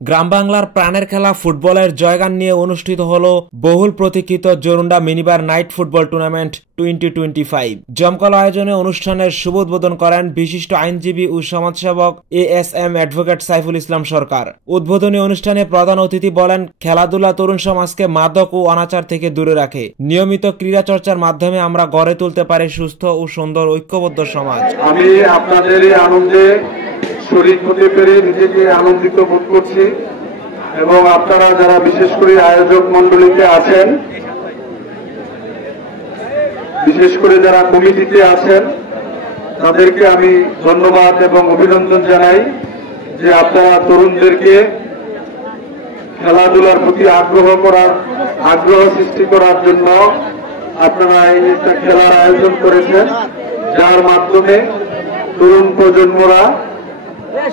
গ্রাম বাংলার প্রাণের খেলা ফুটবলের জয়গান নিয়ে অনুষ্ঠিত হল বহুল প্রতীক্ষিত জোরুন্ডা মিনিবার নাইট ফুটবল টুর্নামেন্ট 2025। জমকালো আয়োজনে অনুষ্ঠানের শুভ উদ্বোধন করেন বিশিষ্ট আইনজীবী ও সমাজসেবক ASM অ্যাডভোকেট সাইফুল ইসলাম সরকার। উদ্বোধনী অনুষ্ঠানে প্রধান অতিথি বলেন, খেলাধুলা তরুণ সমাজকে মাদক ও অনাচার থেকে দূরে রাখে। নিয়মিত ক্রীড়া চর্চার মাধ্যমে আমরা গড়ে তুলতে পারি সুস্থ ও সুন্দর ঐক্যবদ্ধ সমাজ। আমি আপনাদের এই আনন্দে শরীর হতে পেরে নিজেকে আনন্দিত বোধ করছি এবং আপনারা যারা বিশেষ করে আয়োজক মণ্ডলীতে আছেন, বিশেষ করে যারা কমিটিতে আছেন, তাদেরকে আমি ধন্যবাদ এবং অভিনন্দন জানাই যে আপনারা তরুণদেরকে খেলাধুলার প্রতি আগ্রহ সৃষ্টি করার জন্য আপনারা এই একটা খেলার আয়োজন করেছেন, যার মাধ্যমে তরুণ প্রজন্মরা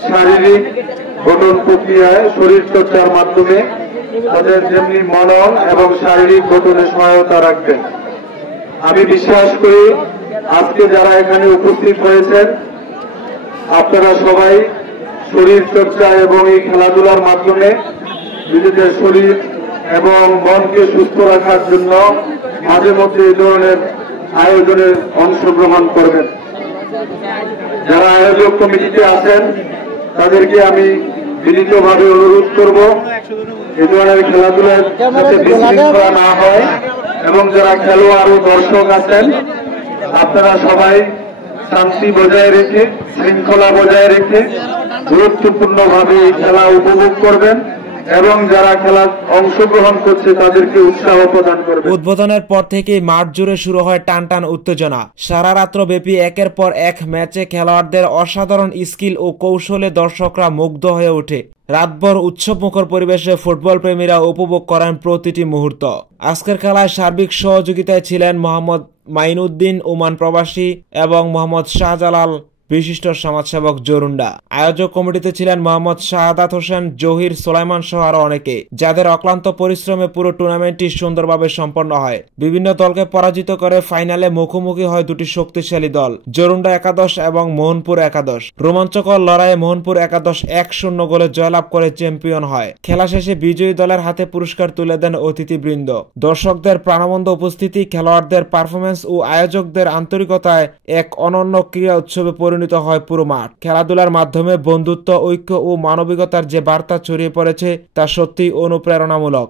শারীরিক গঠন প্রক্রিয়ায় শরীর চর্চার মাধ্যমে তাদের যেমনি মনন এবং শারীরিক গঠনে সহায়তা রাখবেন। আমি বিশ্বাস করি আজকে যারা এখানে উপস্থিত হয়েছেন আপনারা সবাই শরীর চর্চা এবং এই খেলাধুলার মাধ্যমে নিজেদের শরীর এবং মনকে সুস্থ রাখার জন্য মাঝে মধ্যে এই ধরনের আয়োজনে অংশগ্রহণ করবেন। যারা আয়োজক কমিটিতে আছেন তাদেরকে আমি বিনীতভাবে অনুরোধ করব এই ধরনের খেলাধুলার যাতে বিশৃঙ্খলা না হয় এবং যারা খেলোয়াড় ও দর্শক আছেন আপনারা সবাই শান্তি বজায় রেখে শৃঙ্খলা বজায় রেখে গুরুত্বপূর্ণভাবে এই খেলা উপভোগ করবেন এবং যারা খেলা অংশগ্রহণ করছে তাদেরকে উৎসাহ প্রদান করবে। উদ্বোধনের পর থেকেই মাঠ জুড়ে শুরু হয় টানটান উত্তেজনা। সারা রাত্র ব্যাপী একের পর এক ম্যাচে খেলোয়াড়দের অসাধারণ স্কিল ও কৌশলে দর্শকরা মুগ্ধ হয়ে ওঠে। রাতভর উৎসবমুখর পরিবেশে ফুটবল প্রেমীরা উপভোগ করেন প্রতিটি মুহূর্ত। আজকের খেলায় সার্বিক সহযোগিতায় ছিলেন মোহাম্মদ মাইনুদ্দিন, ওমান প্রবাসী এবং মোহাম্মদ শাহজালাল, বিশিষ্ট সমাজসেবক জোরুন্ডা। আয়োজক কমিটিতে ছিলেন মোহাম্মদ শাহাদাত হোসেন, জহির, সোলাইমান সহ আরো অনেকে, যাদের অক্লান্ত পরিশ্রমে পুরো টুর্নামেন্টটি সুন্দরভাবে সম্পন্ন হয়। বিভিন্ন দলকে পরাজিত করে ফাইনালে মুখোমুখি হয় দুটি শক্তিশালী দল, জোরুন্ডা একাদশ এবং মোহনপুর একাদশ। রোমাঞ্চকর লড়াইয়ে মোহনপুর একাদশ 1-0 গোলে জয়লাভ করে চ্যাম্পিয়ন হয়। খেলা শেষে বিজয়ী দলের হাতে পুরস্কার তুলে দেন অতিথিবৃন্দ। দর্শকদের প্রাণবন্ত উপস্থিতি, খেলোয়াড়দের পারফরমেন্স ও আয়োজকদের আন্তরিকতায় এক অনন্য ক্রীড়া উৎসবে পরিণত হয় পুরো মাঠ। খেলাধুলার মাধ্যমে বন্ধুত্ব, ঐক্য ও মানবিকতার যে বার্তা ছড়িয়ে পড়েছে তা সত্যিই অনুপ্রেরণামূলক।